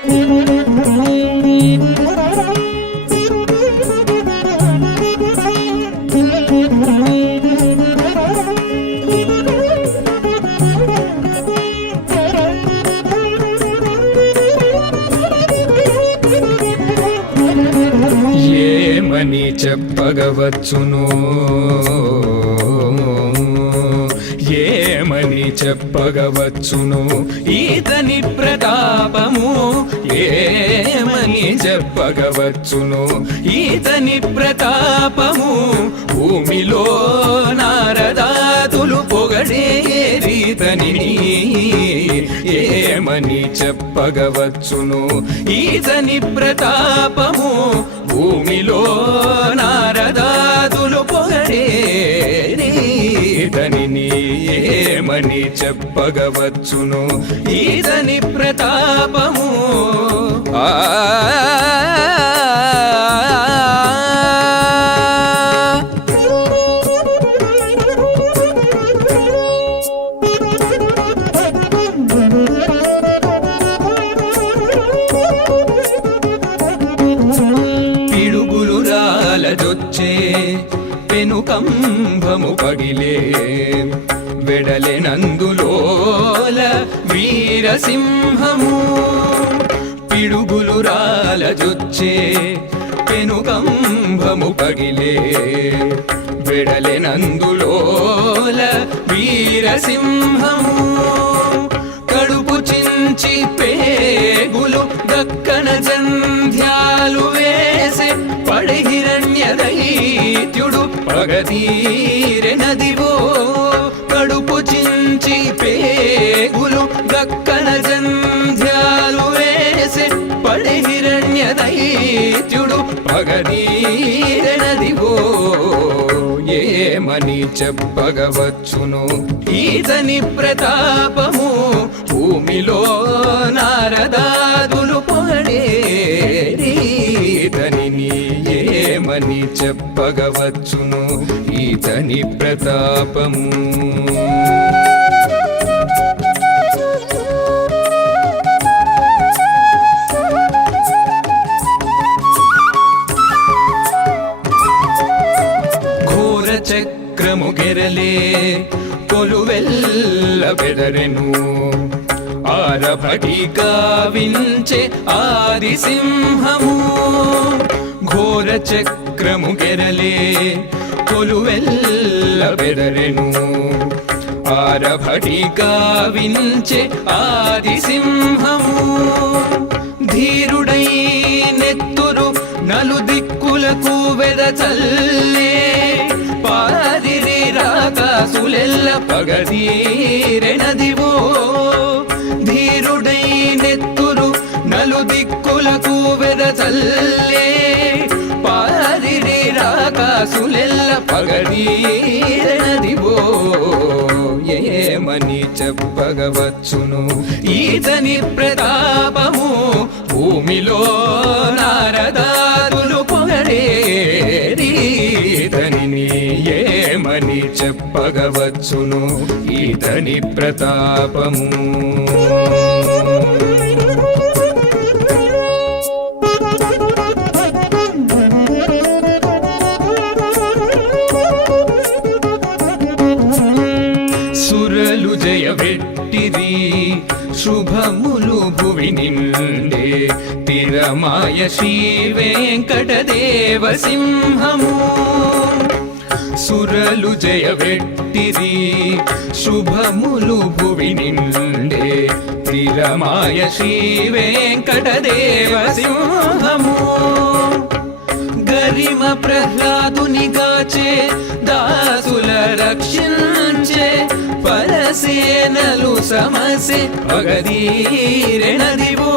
ఏమని చెప్పగవచ్చును, ఏమని చెప్పగవచ్చును ఈతని ప్రతాపము, ఏమని చెప్పగవచ్చును ఈతని ప్రతాపము. భూమిలో నారదాదులు పొగడే రీతని, ఏమని చెప్పగవచ్చును ఈతని ప్రతాపము. భూమిలో నారదాదులు పొగడే రీతని, ఏమని చెప్పగవచ్చును ఈతని ప్రతాపము. పిడుగులు రాలజొచ్చే పెనుకంభము పగిలే, వెడలెనందులోల వీరసింహము. పిడుగులు రాలజొచ్చే పెనుకంభము పగిలే, వెడలెనందులోల వీరసింహము. కడుపు చించి పేగులు దక్కన జంధ్యాలు వేసే పడహిరణ్య దైత్యుడు పగదీరెనదివో. కడుపు చించి పేగులు దక్కన జంధ్యాలు వేసే పడహిరణ్య దైత్యుడు పగదీరెనదివో. ఏమని చెప్పగవచ్చును ఈతని ప్రతాపము. భూమిలో నారదాదులు పొగడే రీతని, ఏమని చెప్పగవచ్చును ఈతని ప్రతాపము. ఘోర చక్రము గెరలే కొలువెల్ల బెదరెను, ఆరభటిగా వించే ఆదిసింహము. ఘోర చక్రము గెరలే కొలువెల్ల బెదరెను, ఆరభటిగా వించే ఆదిసింహము. ధీరుడై నెత్తురు నలుదిక్కులకు వెదచల్లే, పాదిరి రాకాసులెల్ల పగదీరెనదివో. ధీరుడై నెత్తురు నలుదిక్కులకు వెదచల్లే, పాదిరి రాకాసులెల్ల పగదీరెనదివో. ఏమని చెప్పగవచ్చును ఈతని ప్రతాపము. భూమిలో నారదాదులు పొగడే రీతని, ఏమని చెప్పగవచ్చును ఈతని ప్రతాపము. సురలు జయవెట్టిరి శుభములు భువి నిండే, తిరమాయ శ్రీ వెంకటదేవ సింహము. సురలు జయవెట్టిరి శుభములు భువి నిండే, తిరమాయ శ్రీ వెంకటదేవ సింహము. గరిమ ప్రహ్లాదుని గాచే దాసుల రక్షించే, పరసేనలు సమసే పగదీరెనదివో.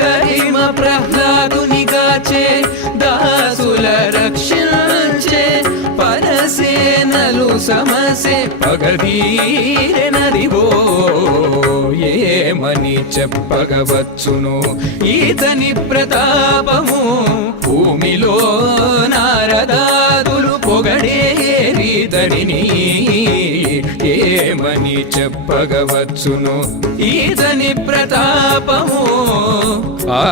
గరిమ ప్రహ్లాదుని గాచే దాసుల రక్షించే, పరసేనలు సమసే పగదీరెనదివో. ఏమని చెప్పగవచ్చును ఈతని ప్రతాపము. భూమిలో నారదాదులు పొగడే ఈతనిని ఏమని చెప్పగవచ్చును ఈతని ప్రతాపము ఆ